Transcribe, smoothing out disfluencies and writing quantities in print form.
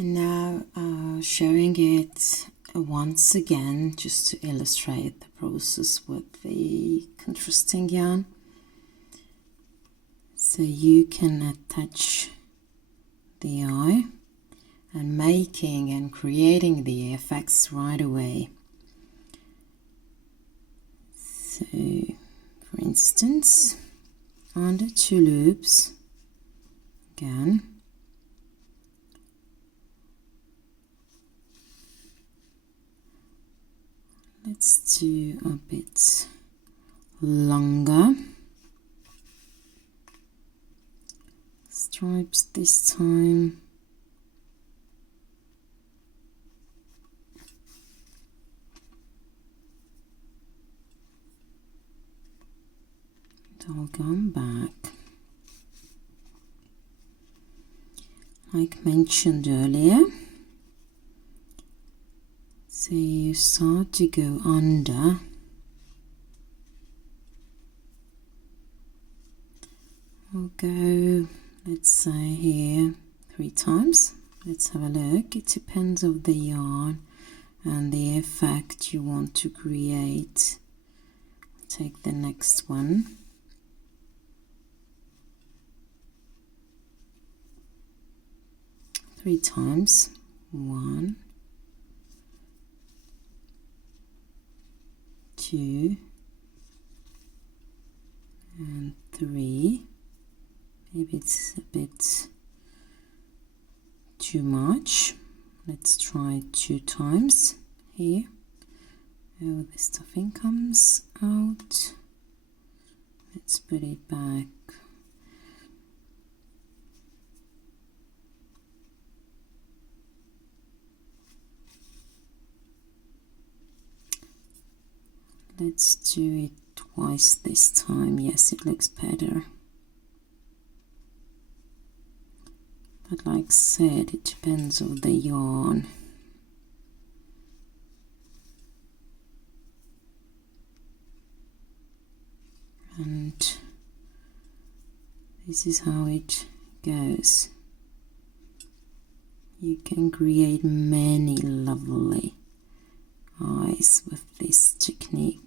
And now showing it once again just to illustrate the process with the contrasting yarn. So you can attach the eye and making and creating the effects right away. So for instance, under 2 loops again, let's do a bit longer stripes this time. And I'll come back. Like mentioned earlier, so you start to go under. We'll go, let's say here 3 times. Let's have a look. It depends on the yarn and the effect you want to create. Take the next one. Three times. 1, 2, and 3. Maybe it's a bit too much. Let's try 2 times here. Oh, the stuffing comes out. Let's put it back. Let's do it twice this time. Yes, it looks better. But like I said, it depends on the yarn. And this is how it goes. You can create many lovely eyes with this technique.